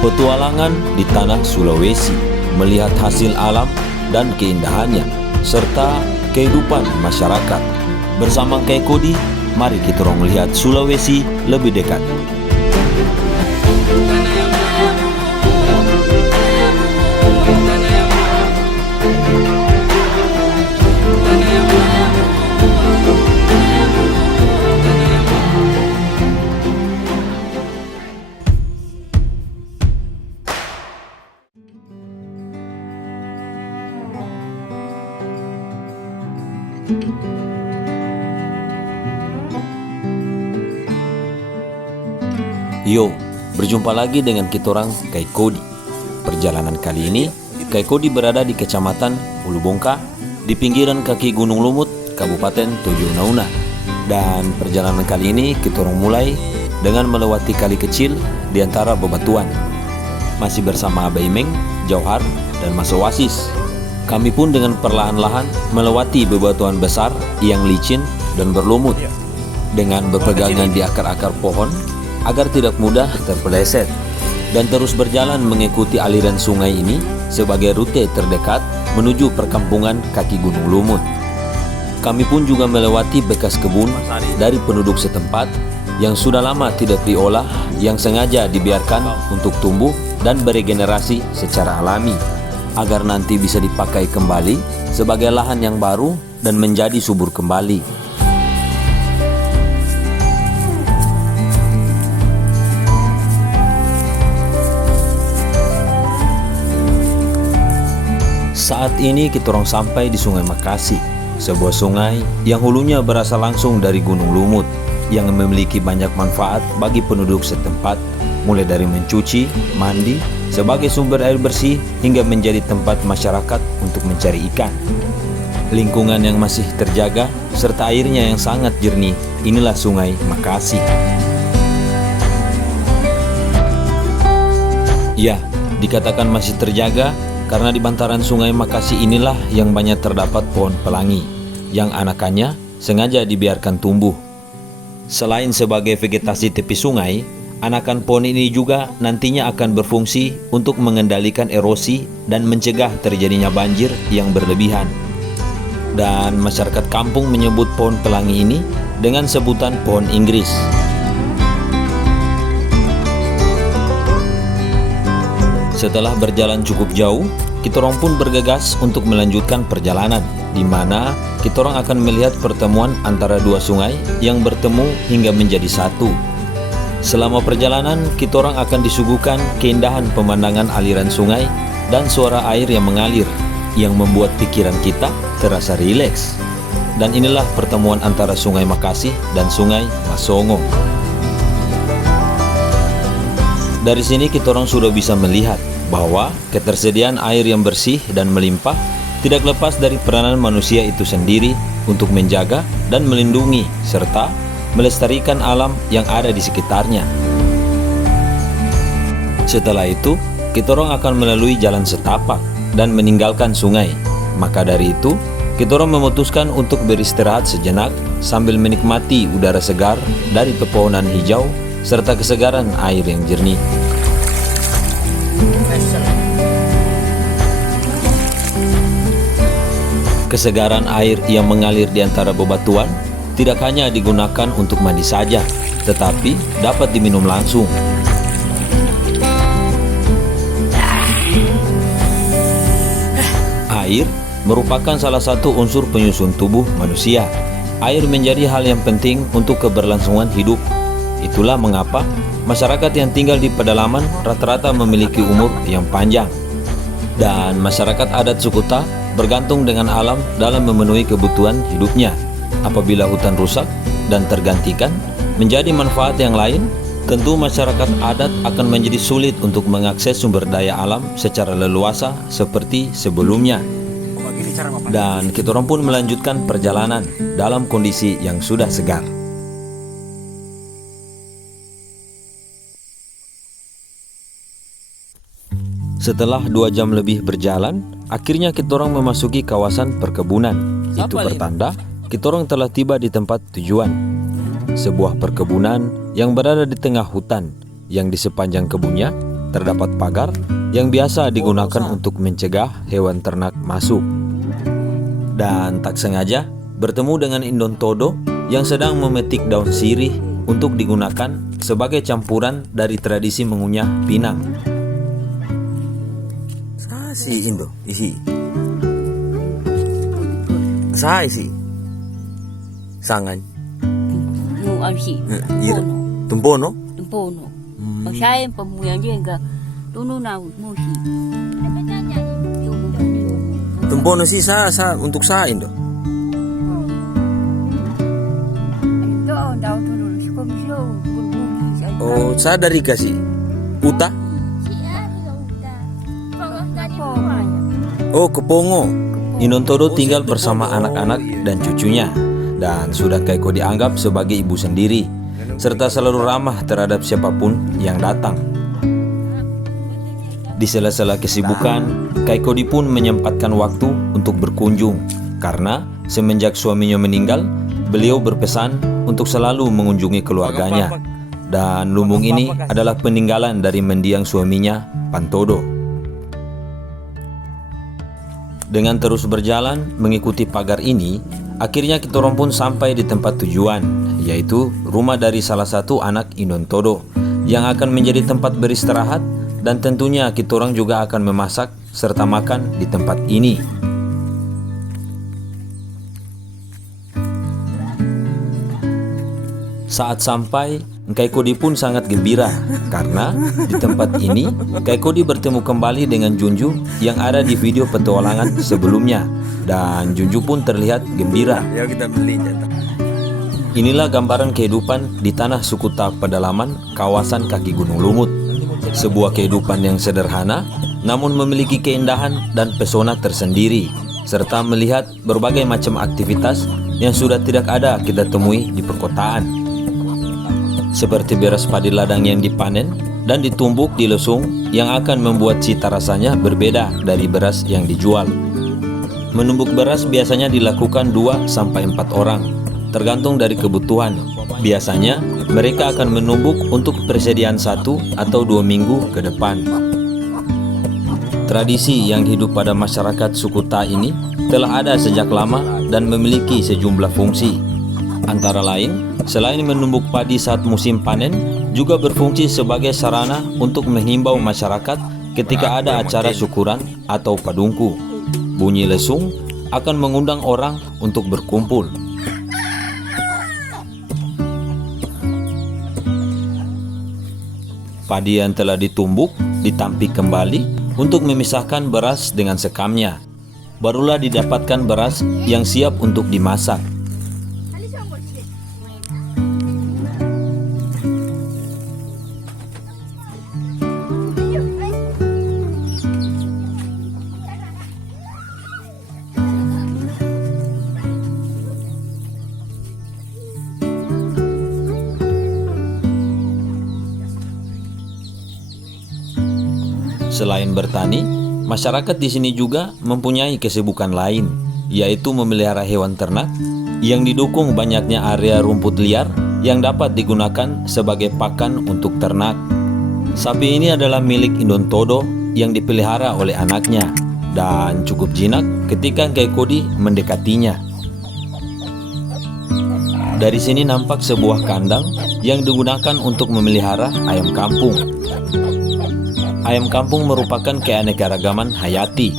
Petualangan di tanah Sulawesi, melihat hasil alam dan keindahannya, serta kehidupan masyarakat. Bersama Kay Kody, mari kita lihat Sulawesi lebih dekat. Yo, berjumpa lagi dengan kita orang Kay Kody. Perjalanan kali ini, Kay Kody berada di Kecamatan Ulu Bongka, di pinggiran kaki Gunung Lumut, Kabupaten Tojo Una. Dan perjalanan kali ini kita orang mulai dengan melewati kali kecil di antara bebatuan. Masih bersama Abah Imeng, Jauhar, dan Mas Oasis. Kami pun dengan perlahan-lahan melewati bebatuan besar yang licin dan berlumut, dengan berpegangan di akar-akar pohon agar tidak mudah terpeleset, dan terus berjalan mengikuti aliran sungai ini sebagai rute terdekat menuju perkampungan kaki Gunung Lumut. Kami pun juga melewati bekas kebun dari penduduk setempat yang sudah lama tidak diolah, yang sengaja dibiarkan untuk tumbuh dan beregenerasi secara alami, agar nanti bisa dipakai kembali sebagai lahan yang baru dan menjadi subur kembali. Saat ini kita orang sampai di Sungai Makasih, sebuah sungai yang hulunya berasal langsung dari Gunung Lumut, yang memiliki banyak manfaat bagi penduduk setempat, mulai dari mencuci, mandi, sebagai sumber air bersih, hingga menjadi tempat masyarakat untuk mencari ikan. Lingkungan yang masih terjaga, serta airnya yang sangat jernih, inilah Sungai Makasih. Ya, dikatakan masih terjaga karena di bantaran Sungai Makasih inilah yang banyak terdapat pohon pelangi, yang anakannya sengaja dibiarkan tumbuh. Selain sebagai vegetasi tepi sungai, anakan pohon ini juga nantinya akan berfungsi untuk mengendalikan erosi dan mencegah terjadinya banjir yang berlebihan. Dan masyarakat kampung menyebut pohon pelangi ini dengan sebutan pohon Inggris. Setelah berjalan cukup jauh, kita orang pun bergegas untuk melanjutkan perjalanan, di mana kita orang akan melihat pertemuan antara dua sungai yang bertemu hingga menjadi satu. Selama perjalanan, kita orang akan disuguhkan keindahan pemandangan aliran sungai dan suara air yang mengalir, yang membuat pikiran kita terasa rileks. Dan inilah pertemuan antara Sungai Makasih dan Sungai Masongo. Dari sini kita orang sudah bisa melihat bahwa ketersediaan air yang bersih dan melimpah tidak lepas dari peranan manusia itu sendiri untuk menjaga dan melindungi serta melestarikan alam yang ada di sekitarnya. Setelah itu, kita orang akan melalui jalan setapak dan meninggalkan sungai. Maka dari itu, kita orang memutuskan untuk beristirahat sejenak sambil menikmati udara segar dari pepohonan hijau serta kesegaran air yang jernih. Kesegaran air yang mengalir di antara bebatuan tidak hanya digunakan untuk mandi saja, tetapi dapat diminum langsung. Air merupakan salah satu unsur penyusun tubuh manusia. Air menjadi hal yang penting untuk keberlangsungan hidup. Itulah mengapa masyarakat yang tinggal di pedalaman rata-rata memiliki umur yang panjang. Dan masyarakat adat Sukuta bergantung dengan alam dalam memenuhi kebutuhan hidupnya. Apabila hutan rusak dan tergantikan menjadi manfaat yang lain, tentu masyarakat adat akan menjadi sulit untuk mengakses sumber daya alam secara leluasa seperti sebelumnya. Dan kita orang pun melanjutkan perjalanan dalam kondisi yang sudah segar. Setelah 2 jam lebih berjalan, akhirnya kita orang memasuki kawasan perkebunan. Itu pertanda kita orang telah tiba di tempat tujuan. Sebuah perkebunan yang berada di tengah hutan, yang di sepanjang kebunnya terdapat pagar yang biasa digunakan untuk mencegah hewan ternak masuk. Dan tak sengaja bertemu dengan Indon Todo yang sedang memetik daun sirih untuk digunakan sebagai campuran dari tradisi mengunyah pinang. Sa si Indo isi. Sa isi. Sangan. Yung arsi. Iya. Tumpono. Tempono. Pagsayin pamuyang dia ka tuno na musi. Tumpono si sa untuk sa Indo. Oh, sa dari kasih uta. Oh, Kepongo. Indon Todo tinggal bersama anak-anak dan cucunya, dan sudah Kaiko dianggap sebagai ibu sendiri, serta selalu ramah terhadap siapapun yang datang. Di sela-sela kesibukan, Kaiko pun menyempatkan waktu untuk berkunjung, karena semenjak suaminya meninggal, beliau berpesan untuk selalu mengunjungi keluarganya. Dan lumbung ini adalah peninggalan dari mendiang suaminya, Pantodo. Dengan terus berjalan mengikuti pagar ini, akhirnya kitorong pun sampai di tempat tujuan, yaitu rumah dari salah satu anak Indon Todo yang akan menjadi tempat beristirahat, dan tentunya kitorang juga akan memasak serta makan di tempat ini. Saat sampai, Kaikodi pun sangat gembira karena di tempat ini Kaikodi bertemu kembali dengan Junju yang ada di video petualangan sebelumnya, dan Junju pun terlihat gembira. Inilah gambaran kehidupan di tanah Sukuta pedalaman kawasan kaki Gunung Lumut. Sebuah kehidupan yang sederhana namun memiliki keindahan dan pesona tersendiri, serta melihat berbagai macam aktivitas yang sudah tidak ada kita temui di perkotaan. Seperti beras padi ladang yang dipanen dan ditumbuk di lesung yang akan membuat cita rasanya berbeda dari beras yang dijual. Menumbuk beras biasanya dilakukan 2-4 orang, tergantung dari kebutuhan. Biasanya mereka akan menumbuk untuk persediaan 1 atau 2 minggu ke depan. Tradisi yang hidup pada masyarakat Sukuta ini telah ada sejak lama dan memiliki sejumlah fungsi. Antara lain, selain menumbuk padi saat musim panen, juga berfungsi sebagai sarana untuk menghimbau masyarakat ketika ada acara syukuran atau padungku. Bunyi lesung akan mengundang orang untuk berkumpul. Padi yang telah ditumbuk ditampik kembali untuk memisahkan beras dengan sekamnya. Barulah didapatkan beras yang siap untuk dimasak. Selain bertani, masyarakat di sini juga mempunyai kesibukan lain, yaitu memelihara hewan ternak yang didukung banyaknya area rumput liar yang dapat digunakan sebagai pakan untuk ternak. Sapi ini adalah milik Indon Todo yang dipelihara oleh anaknya, dan cukup jinak ketika Kaikodi mendekatinya. Dari sini nampak sebuah kandang yang digunakan untuk memelihara ayam kampung. Ayam kampung merupakan keanekaragaman hayati,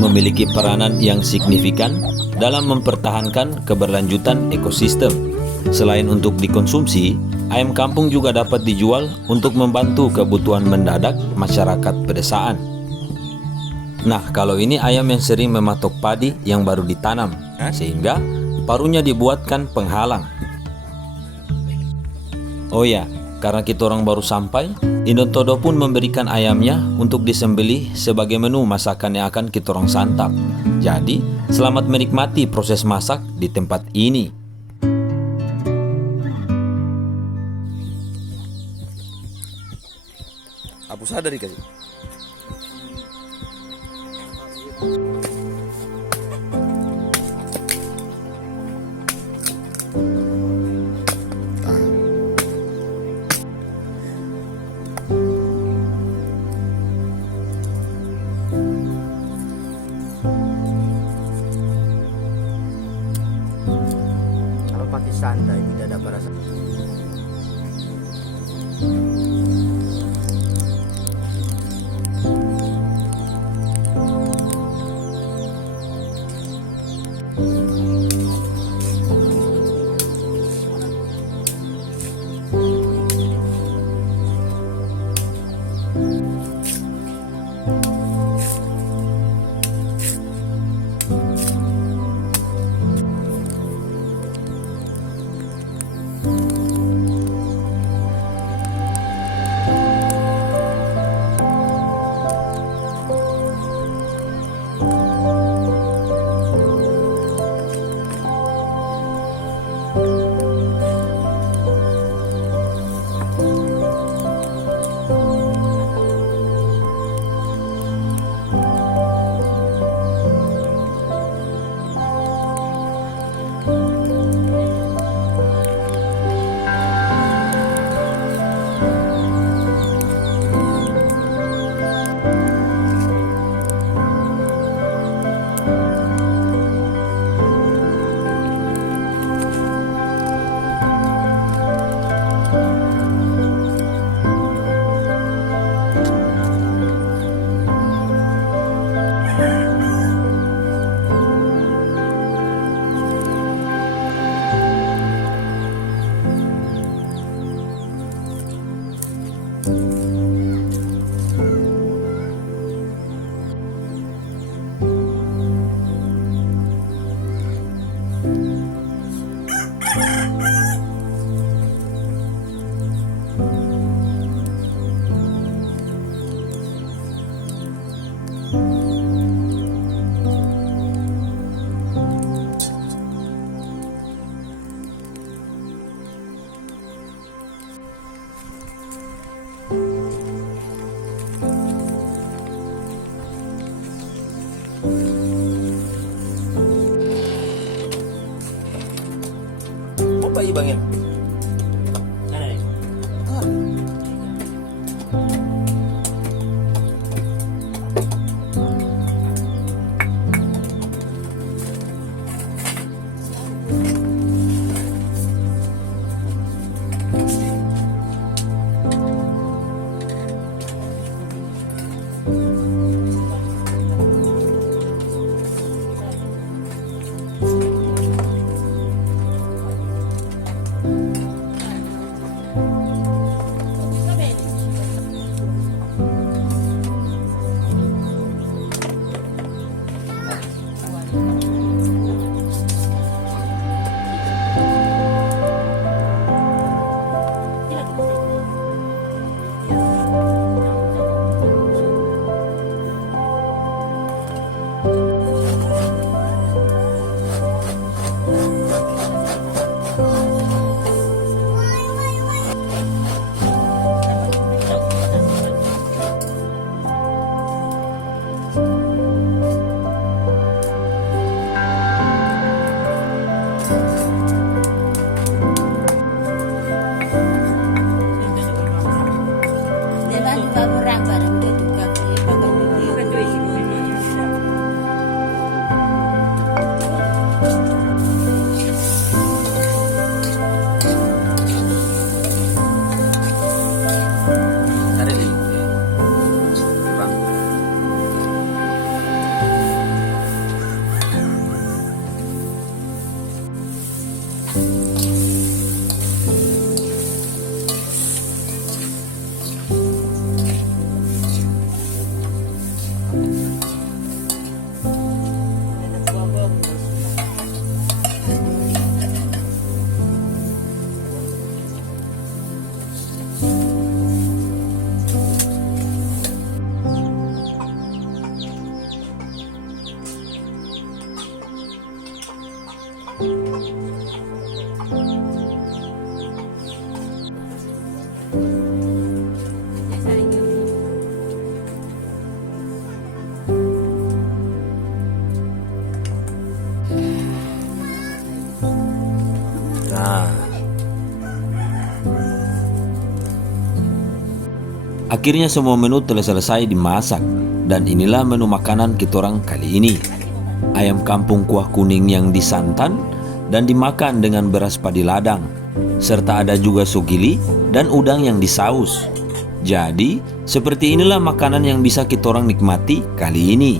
memiliki peranan yang signifikan dalam mempertahankan keberlanjutan ekosistem. Selain untuk dikonsumsi, ayam kampung juga dapat dijual untuk membantu kebutuhan mendadak masyarakat pedesaan. Nah, kalau ini ayam yang sering mematok padi yang baru ditanam, sehingga paruhnya dibuatkan penghalang. Oh ya, karena kita orang baru sampai, Indon Todo pun memberikan ayamnya untuk disembelih sebagai menu masakan yang akan kita orang santap. Jadi, selamat menikmati proses masak di tempat ini. Aku sadar kasih. Apa ibangin? Akhirnya semua menu telah selesai dimasak, dan inilah menu makanan kitorang kali ini. Ayam kampung kuah kuning yang disantan dan dimakan dengan beras padi ladang. serta ada juga sogili dan udang yang disaus. Jadi, seperti inilah makanan yang bisa kita orang nikmati kali ini.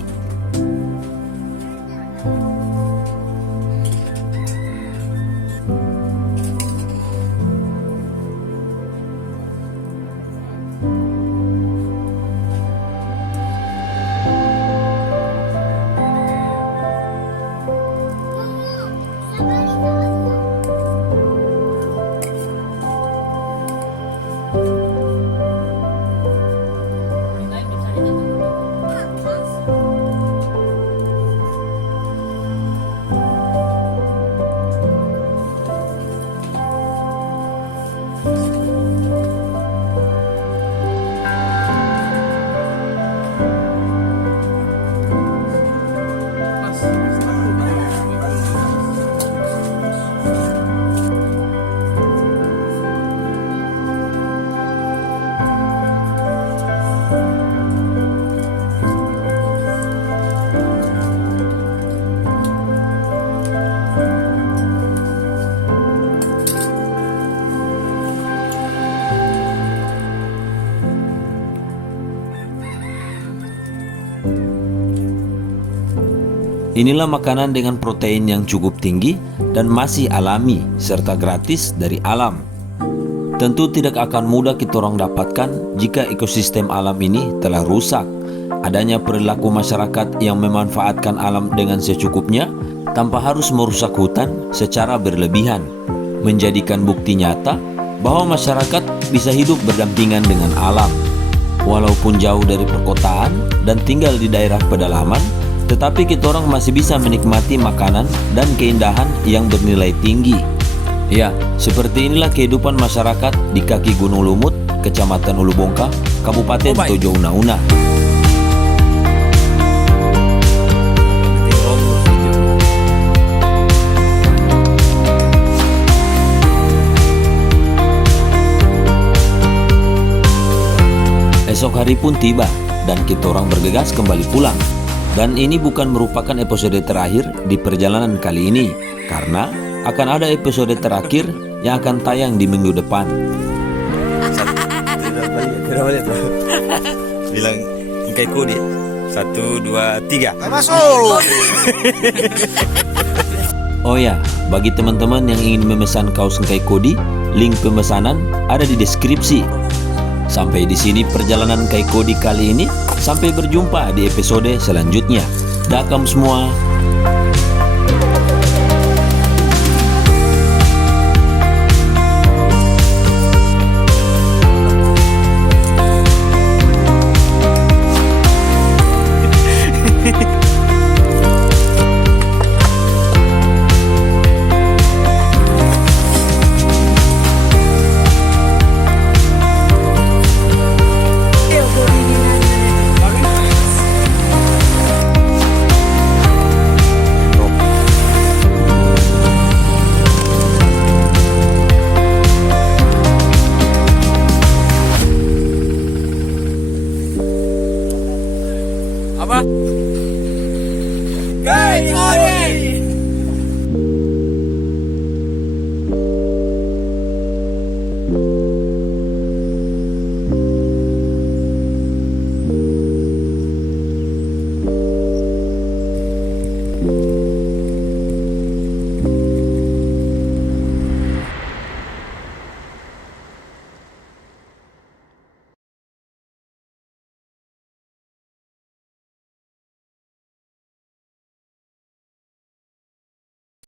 Inilah makanan dengan protein yang cukup tinggi dan masih alami serta gratis dari alam. Tentu tidak akan mudah kita orang dapatkan jika ekosistem alam ini telah rusak. Adanya perilaku masyarakat yang memanfaatkan alam dengan secukupnya tanpa harus merusak hutan secara berlebihan, menjadikan bukti nyata bahwa masyarakat bisa hidup berdampingan dengan alam. Walaupun jauh dari perkotaan dan tinggal di daerah pedalaman, tetapi kita orang masih bisa menikmati makanan dan keindahan yang bernilai tinggi. Ya, seperti inilah kehidupan masyarakat di kaki Gunung Lumut, Kecamatan Ulu Bongka, Kabupaten Tojo Una-Una. Esok hari pun tiba dan kita orang bergegas kembali pulang. Dan ini bukan merupakan episode terakhir di perjalanan kali ini, karena akan ada episode terakhir yang akan tayang di minggu depan. Tidak balik tuh. Bilang ingkai kodi. 1, 2, 3. Masuk. Oh ya, bagi teman-teman yang ingin memesan kaos Ngkai Kodi, link pemesanan ada di deskripsi. Sampai di sini perjalanan Ngkai Kodi kali ini. Sampai berjumpa di episode selanjutnya. Dakam semua. Apa? Ngkai Kodi.